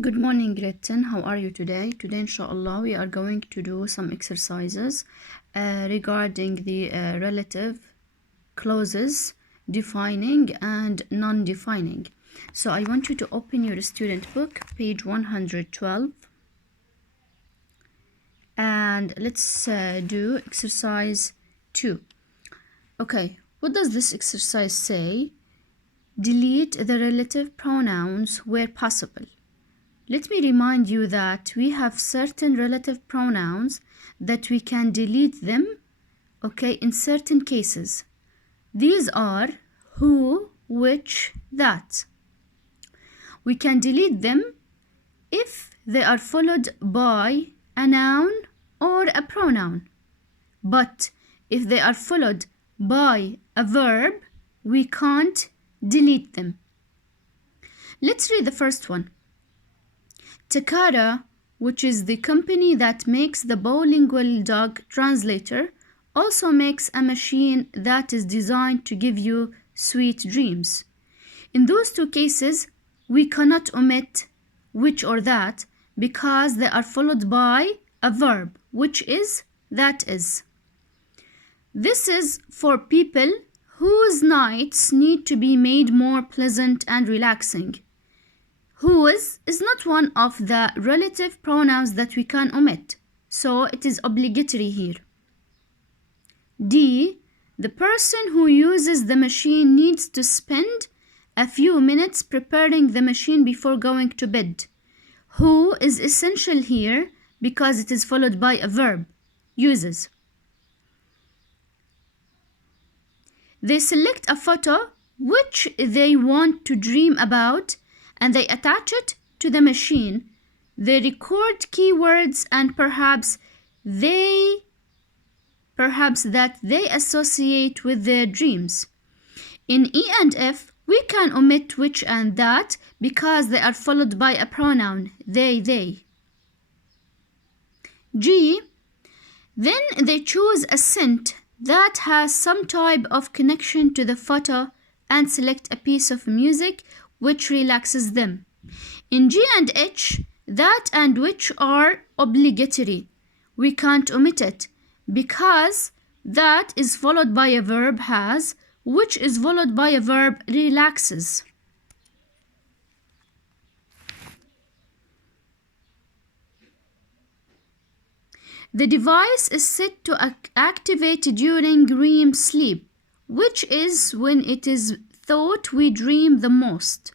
Good morning, grade 10. How are you today? Today, inshallah, we are going to do some exercises regarding the relative clauses, defining and non-defining. So I want you to open your student book, page 112. And let's do exercise 2. Okay, what does this exercise say? Delete the relative pronouns where possible. Let me remind you that we have certain relative pronouns that we can delete them, okay, in certain cases. These are who, which, that. We can delete them if they are followed by a noun or a pronoun. But if they are followed by a verb, we can't delete them. Let's read the first one. Takara, which is the company that makes the bilingual dog translator, also makes a machine that is designed to give you sweet dreams. In those two cases, we cannot omit which or that because they are followed by a verb, which is, that is. This is for people whose nights need to be made more pleasant and relaxing. Whose is not one of the relative pronouns that we can omit, so it is obligatory here. D. The person who uses the machine needs to spend a few minutes preparing the machine before going to bed. Who is essential here because it is followed by a verb, uses. They select a photo which they want to dream about and they attach it to the machine. They record keywords and perhaps that they associate with their dreams. In E and F, we can omit which and that because they are followed by a pronoun, they. G. Then they choose a scent that has some type of connection to the photo and select a piece of music which relaxes them. In G and H, that and which are obligatory. We can't omit it because that is followed by a verb has, which is followed by a verb relaxes. The device is set to activate during REM sleep, which is when it is thought we dream the most.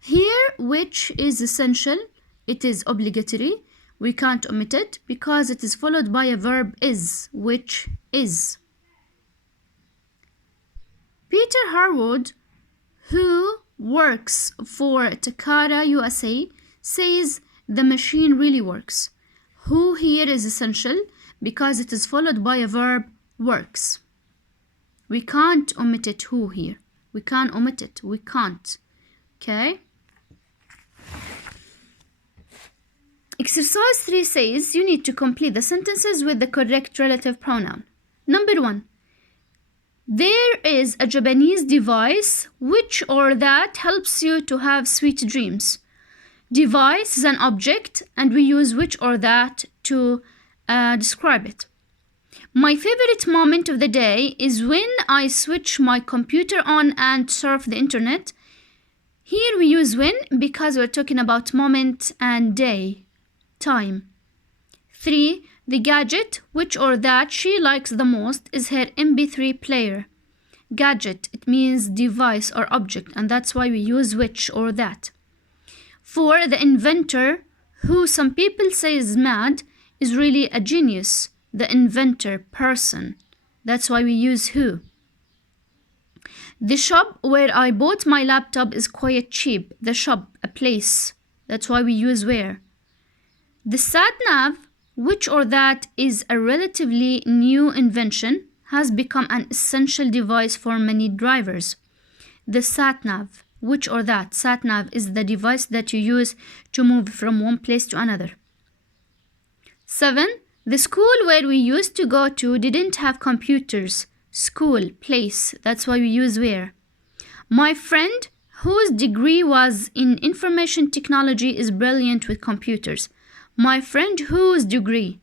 Here, which is essential, it is obligatory. We can't omit it because it is followed by a verb is, which is. Peter Harwood, who works for Takara USA, says the machine really works. Who here is essential because it is followed by a verb, works. We can't omit it, who here. We can't omit it. We can't. Okay? Exercise 3 says you need to complete the sentences with the correct relative pronoun. Number 1. There is a Japanese device which or that helps you to have sweet dreams. Device is an object and we use which or that to describe it. My favorite moment of the day is when I switch my computer on and surf the internet. Here we use when because we're talking about moment and day, time. 3. The gadget, which or that she likes the most, is her MP3 player. Gadget, it means device or object, and that's why we use which or that. 4. The inventor, who some people say is mad, is really a genius. The inventor, person. That's why we use who. The shop where I bought my laptop is quite cheap. The shop, a place. That's why we use where. The sat-nav, which or that is a relatively new invention, has become an essential device for many drivers. The sat-nav, which or that. Sat-nav is the device that you use to move from one place to another. 7. The school where we used to go to didn't have computers. School, place, that's why we use where. My friend whose degree was in information technology is brilliant with computers. My friend whose degree.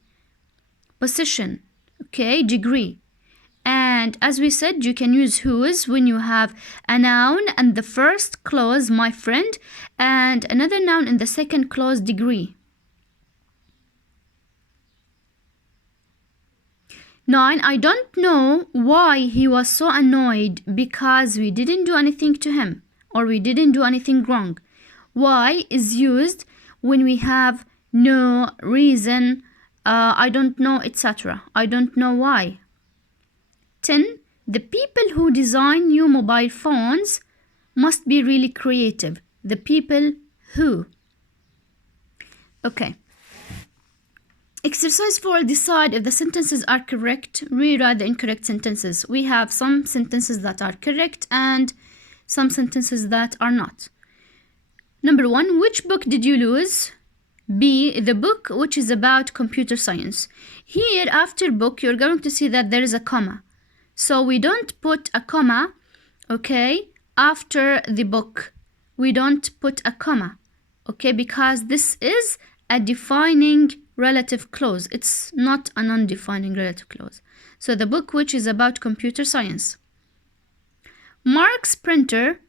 Position. Okay, degree. And as we said, you can use whose when you have a noun and the first clause, my friend, and another noun in the second clause, degree. 9. I don't know why he was so annoyed because we didn't do anything to him or we didn't do anything wrong. Why is used when we have no reason, I don't know, etc. I don't know why. 10. The people who design new mobile phones must be really creative. The people who. Okay. Exercise 4. Decide if the sentences are correct. Rewrite the incorrect sentences. We have some sentences that are correct and some sentences that are not. Number 1. Which book did you lose? B. The book which is about computer science. Here, after book, you're going to see that there is a comma. So we don't put a comma, okay, after the book. We don't put a comma, okay, because this is a defining relative clause. It's not a non-defining relative clause. So the book which is about computer science. Mark's printer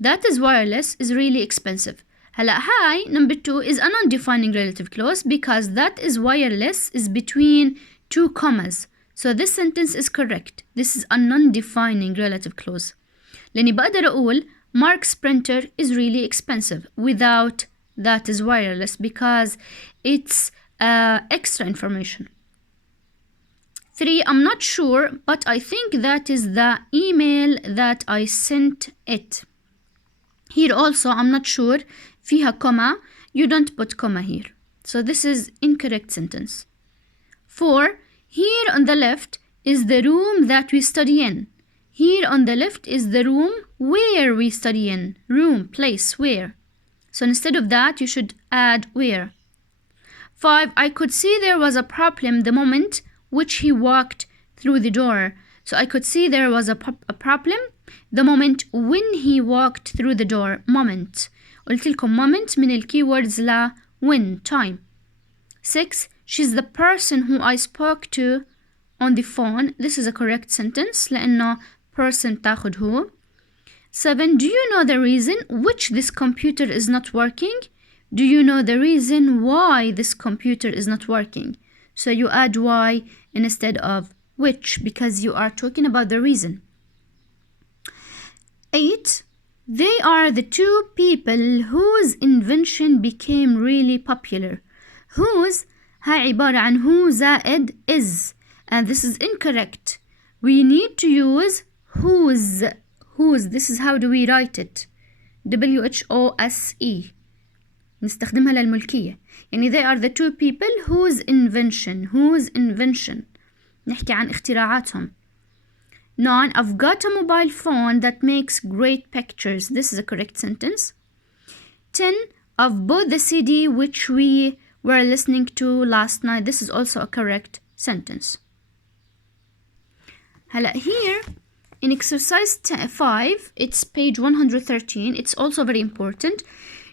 that is wireless is really expensive. هلا hi, number 2 is a non-defining relative clause because that is wireless is between two commas. So this sentence is correct. This is a non-defining relative clause. لأني بقدر أقول Mark's printer is really expensive without that is wireless because it's extra information. 3. I'm not sure, but I think that is the email that I sent it. Here also, I'm not sure. فيها comma. You don't put comma here. So this is incorrect sentence. 4. Here on the left is the room that we study in. Here on the left is the room where we study in. Room, place, where. So instead of that, you should add where. 5. I could see there was a problem the moment which he walked through the door. So I could see there was a problem the moment when he walked through the door. Moment. قلت لكم moment من الكيوردز لا when, time. 6. She's the person who I spoke to on the phone. This is a correct sentence لأنه person تاخد هو. 7. Do you know the reason which this computer is not working? Do you know the reason why this computer is not working? So you add why instead of which because you are talking about the reason. 8. They are the two people whose invention became really popular. Whose هاي عبارة عن who زائد is, and this is incorrect. We need to use whose. Whose, this is how do we write it? WHOSE. نستخدمها للملكية. يعني they are the two people whose invention. نحكي عن اختراعاتهم. 9. I've got a mobile phone that makes great pictures. This is a correct sentence. 10. I've bought the CD which we were listening to last night. This is also a correct sentence. هلا here in exercise 5, it's page 113. It's also very important.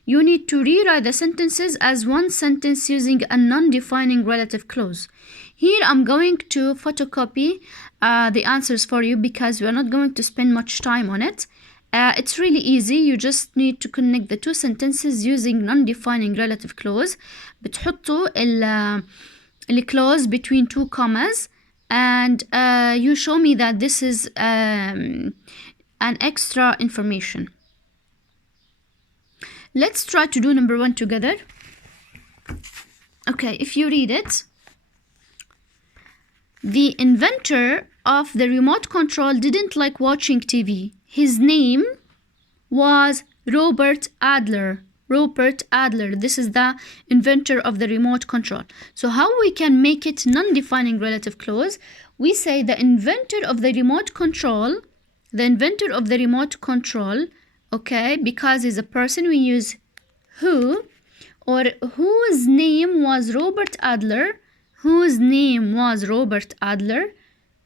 You need to rewrite the sentences as one sentence using a non-defining relative clause. Here I'm going to photocopy the answers for you because we are not going to spend much time on it. It's really easy. You just need to connect the two sentences using non-defining relative clause. بتحطوا the clause between two commas and you show me that this is an extra information. Let's try to do number 1 together. Okay, if you read it. The inventor of the remote control didn't like watching TV. His name was Robert Adler. Robert Adler. This is the inventor of the remote control. So how we can make it non-defining relative clause? We say the inventor of the remote control. The inventor of the remote control. Okay, because he's a person, we use who, or whose name was Robert Adler. Whose name was Robert Adler.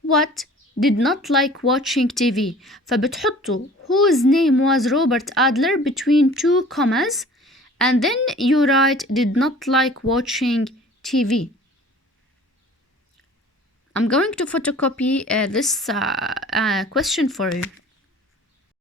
What did not like watching TV. فبتحطوا whose name was Robert Adler between two commas, and then you write did not like watching TV. I'm going to photocopy this question for you.